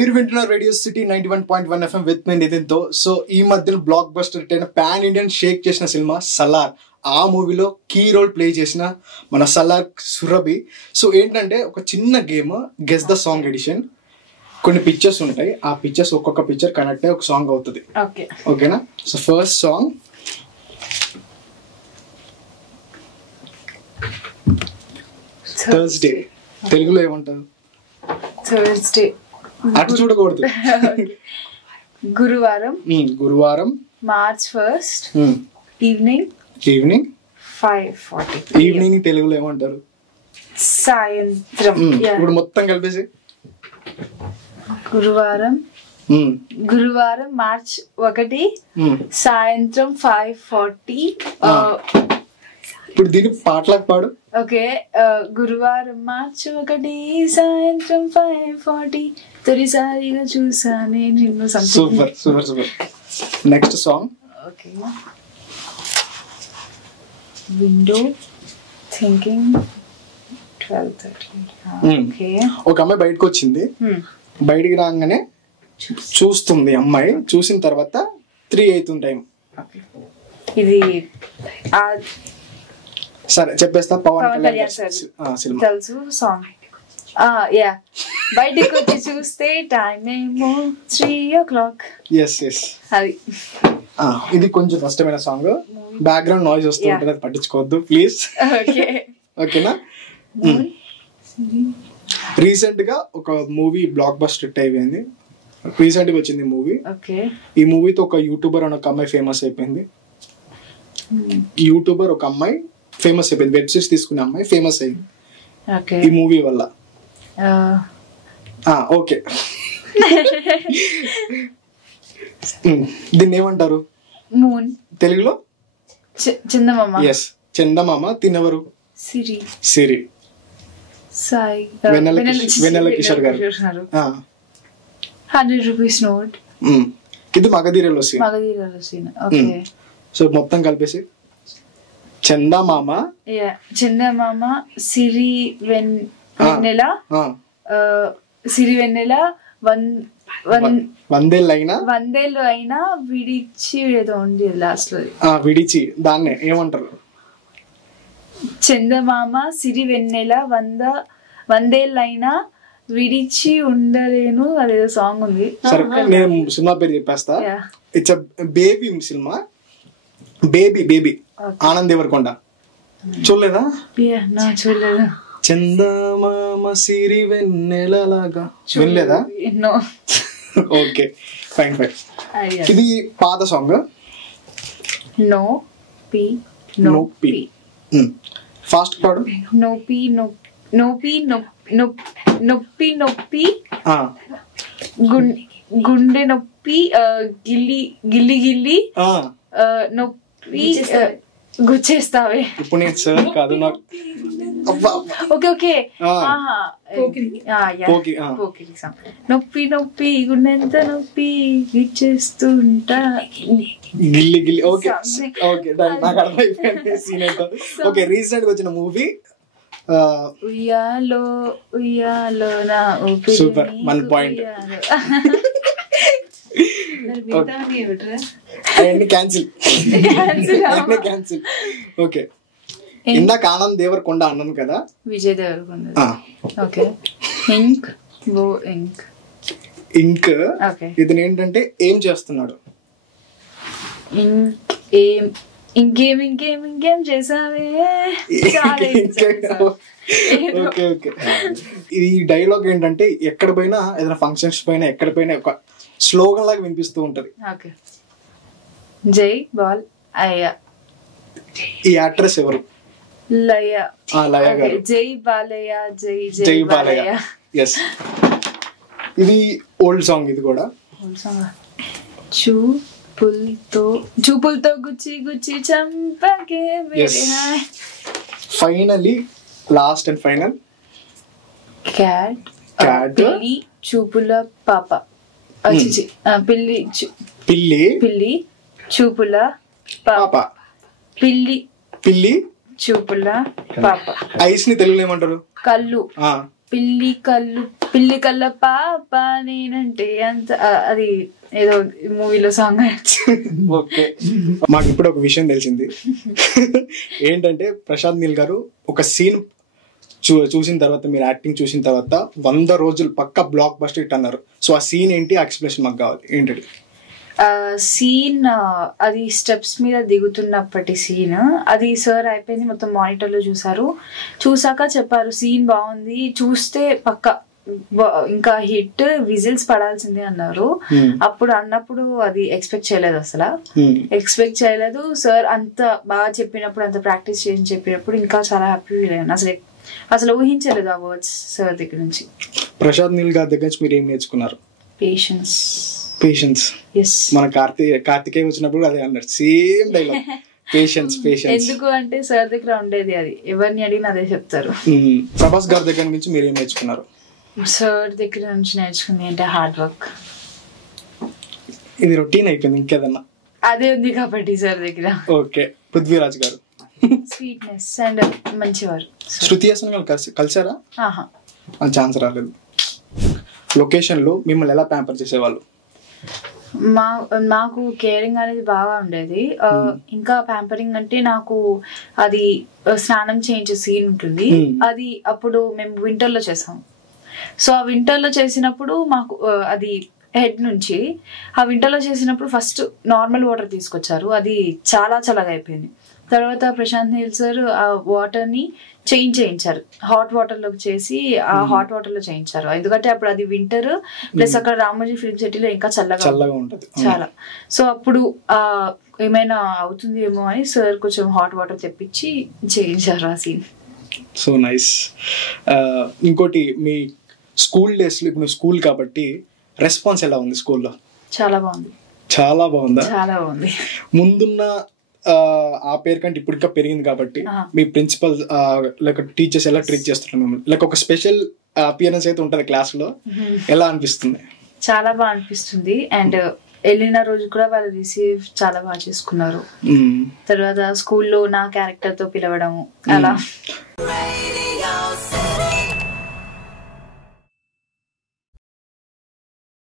మీరు వింటున్నారు radio city 91.1 FM with me నితిన్తో. సో ఈ మధ్యన బ్లాక్ బస్టర్ హిట్ అయిన పాన్ ఇండియన్ షేక్ చేసిన సినిమా సలార్. ఆ మూవీలో కీ రోల్ ప్లే చేసిన మన సలార్ సురభి. సో ఏంటంటే ఒక చిన్న game, guess the song edition. కొన్ని పిక్చర్స్ ఉంటాయి, ఆ పిక్చర్స్ ఒక్కొక్క పిక్చర్ కనెక్ట్ అయ్యి ఒక సాంగ్ అవుతుంది. ఓకేనా? So first song Thursday. తెలుగులో ఏమంటారు? థర్స్డే అటు చూడకూడదు. గురువారం. గురువారం. March 1st evening. 5:40. ఈవినింగ్ తెలుగులో ఏమంటారు? సాయంత్రం. ఇప్పుడు మొత్తం కలిపేసి గురువారం మార్చ్ 1 సాయంత్రం 5:40. ఇప్పుడు దీన్ని పాటలకు పాడు. ఓకే. గురువారం మార్చ్ 1 సాయంత్రం 5:40 తొలిసారిగా చూసానే నిన్ను. Super super super. Next song. Okay. Window thinking 12:30. Okay. ఒక అమ్మాయి బయటకు వచ్చింది. బయటికి రాగానే చూస్తుంది అమ్మాయి. చూసిన తర్వాత 3 అవుతుంది టైం. ఇది సరే చెప్పేస్తా. పవన్ కళ్యాణ్ సినిమా తెలుసు సాంగ్. యా. బయటికి వచ్చి చూస్తే టైం ఏమో 3 o'clock. అది. ఇది కొంచెం కష్టమైన సాంగ్. బ్యాక్గ్రౌండ్ నాయిస్ వస్తూ ఉంటుంది, అది పట్టించుకోవద్దు ప్లీజ్. ఓకేనా? రీసెంట్ గా ఒక మూవీ బ్లాక్ బస్టర్ హిట్ అయిపోయింది. రీసెంట్ గా వచ్చింది మూవీ. ఈ మూవీతో ఒక యూట్యూబర్ అని ఒక అమ్మాయి ఫేమస్ అయిపోయింది. యూట్యూబర్ ఒక అమ్మాయి ఫేమస్ అయిపోయింది. వెబ్ సిరీస్ తీసుకునే అమ్మాయి ఫేమస్ అయింది ఈ మూవీ వల్ల. ఓకే. దీన్ని ఏమంటారు మూన్ తెలుగులో? చందమామ. ఎస్, చందమామ. తినెవరు? సిరి. వెన్నెల కిషోర్ గారు. 100 రూపీస్ నోట్. ఇది మగధీరలో సీన్. ఓకే. సో మొత్తం కలిపేసి చందమామ, సిరి వెన్నెల, సిరి వెన్నెల, వందేళ్ళు అయినా విడిచి ఏదో ఉంది లాస్ట్ లో. విడిచి దాన్నే ఏమంటారు? చందమామ, సిరి వెన్నెల, వందేళ్ళైనా విడిచి ఉండలేను, అదేదో సాంగ్ ఉంది. సరే నేను సినిమా పేరు చెప్పేస్తా. It's Baby cinema. Baby Anand Devarakonda. చూడలేదా? చూడలేదు. చందమామ సిరి వెన్నెలలాగా వినలేదా? Okay, fine. ఇది పాత సాంగ్. నొప్పి. ఫాస్ట్ పాడు. నొప్పి గుండె నొప్పి, గిల్లి నొప్పి గుచ్చేస్తావే. ఇప్పుడు నేను సార్ కాదు నాకు. ఓకే. నొప్పి గుండెంత నొప్పి గిచ్చేస్తుంటా. గిల్లి. ఓకే. నాకు అర్థమైపోయింది సీన్ ఏంటో. ఓకే, రీసెంట్ గా వచ్చిన మూవీ ఉయ్యాలో నా ఊపిరి. Super, 1 point. క్యాన్సిల్. ఓకే. ఇందాక ఆనంద్ దేవరకొండ అన్నాను కదా, విజయ్ దేవరకొండ. ఓకే. ఇంక్. ఇది ఏంటంటే ఏం చేస్తున్నాడు? ఇంకేం చేసావే. ఓకే. ఈ డైలాగ్ ఏంటంటే ఎక్కడ పోయినా, ఏదైనా ఫంక్షన్స్ పైన ఎక్కడ పోయినా ఒక స్లోగన్ లాగా వినిపిస్తూ ఉంటది. జై బాల్ అయ్యా. ఈ యాక్ట్రెస్ ఎవరు? లయ గారు. జై బాలయ్య. జై బాలయ్య. ఎస్. ఇది ఓల్డ్ సాంగ్. ఇది కూడా చూపులతో గుచ్చి చంపకే. Finally last and final. Cat. పిల్లి చూపుల పాప. పిల్లి చూపుల పాప. పిల్లి చూపుల పాప. ఐస్ ని తెలుగులో ఏమంటారు? కళ్ళు. పిల్లి కళ్ళ పాప నేనంటే అంత అది ఏదో మూవీలో సాంగ్. ఓకే, మాకు ఇప్పుడు ఒక విషయం తెలిసింది. ఏంటంటే ప్రశాంత్ నీల్ గారు ఒక సీన్ చూసిన తర్వాత, మీరు యాక్టింగ్ చూసిన తర్వాత 100 రోజులు పక్కా బ్లాక్ బస్టర్ హిట్ అన్నారు. సో ఆ సీన్ ఏంటి, ఆ ఎక్స్ప్రెషన్ మాకు కావాలి. ఏంటది సీన్? అది స్టెప్స్ మీద దిగుతున్నప్పటి సీన్. అది సార్ అయిపోయింది, మొత్తం మానిటర్ లో చూసాక చెప్పారు సీన్ బాగుంది, చూస్తే పక్క ఇంకా హిట్, విజిల్స్ పడాల్సిందే అన్నారు. అన్నప్పుడు అది ఎక్స్పెక్ట్ చేయలేదు, అసలు ఎక్స్పెక్ట్ చేయలేదు. సార్ అంత బాగా చెప్పినప్పుడు, అంత ప్రాక్టీస్ చేసి చెప్పినప్పుడు ఇంకా చాలా హ్యాపీ ఫీల్ అయ్యాను. అసలు ఊహించలేదు ఆ వర్డ్స్ సార్ దగ్గర నుంచి. ప్రశాంత్ నీల్ గారి దగ్గర నుంచి మీరు ఏం నేర్చుకున్నారు? పేషెన్స్. మన కార్తికేయ వచ్చినప్పుడు అదే అన్నారు, సేమ్ డైలాగ్, పేషెన్స్. ఎందుకు అంటే సార్ దగ్గర ఉండేది అది, ఎవరిని అడిగినా అదే చెప్తారు. ప్రభాస్ గారి దగ్గర నుంచి మీరు ఏం నేర్చుకున్నారు? సార్ దగ్గర నుంచి నేర్చుకుంది అంటే హార్డ్ వర్క్. ఇది రొటీన్ అయిపోయింది, ఇంకేదన్నా? అదే ఉంది కాబట్టి సార్ దగ్గర. ఓకే, పృథ్వీరాజ్ గారు స్వీట్నెస్ అండ్ మంచివారు. శృతి హాసన్ గారు కలిసారా? ఛాన్స్ రాలేదు. లొకేషన్ లో మిమ్మల్ని ఎలా ప్యాంపర్ చేసేవాళ్ళు? మాకు కేరింగ్ అనేది బాగా ఉండేది. ఇంకా ప్యాంపరింగ్ అంటే నాకు అది స్నానం చేయించే సీన్ ఉంటుంది, అది అప్పుడు మేము వింటర్ లో చేసాం. సో ఆ వింటర్ లో చేసినప్పుడు మాకు అది హెడ్ నుంచి ఆ వింటర్ లో చేసినప్పుడు ఫస్ట్ నార్మల్ వాటర్ తీసుకొచ్చారు, అది చాలా చల్లగా అయిపోయింది. తర్వాత ప్రశాంత్ నీల్ సార్ ఆ వాటర్ ని చేయించారు, హాట్ వాటర్ లోకి చేసి ఆ హాట్ వాటర్ లో చేయించారు. ఎందుకంటే అప్పుడు అది వింటర్ ప్లస్ అక్కడ రామోజీ ఫిల్మ్ సిటీలో ఇంకా చల్లగా ఉంటుంది చాలా. సో అప్పుడు ఏమైనా అవుతుంది ఏమో అని సార్ కొంచెం హాట్ వాటర్ తెప్పించి చేయించారు ఆ సీన్. So nice. ఇంకోటి, మీ స్కూల్ డేస్ లో, ఇప్పుడు స్కూల్ కాబట్టి రెస్పాన్స్ ఎలా ఉంది స్కూల్లో? చాలా బాగుంది. చాలా బాగుందా? చాలా బాగుంది. ముందున్న ఆ పేరు కంటే ఇప్పుడు ఇంకా పెరిగింది కాబట్టి మీ ప్రిన్సిపల్ లైక్ టీచర్స్ ఎలా ట్రీట్ చేస్తున్నారు మిమ్మల్ని? లైక్ ఒక స్పెషల్ అపియరెన్స్ అయితే ఉంటది క్లాస్ లో, ఎలా అనిపిస్తుంది? చాలా బాగా అనిపిస్తుంది. అండ్ వెళ్ళిన రోజు కూడా వాళ్ళు రిసీవ్ చాలా బాగా చేసుకున్నారు. తర్వాత స్కూల్లో నా క్యారెక్టర్ తో పిలవడం అలా.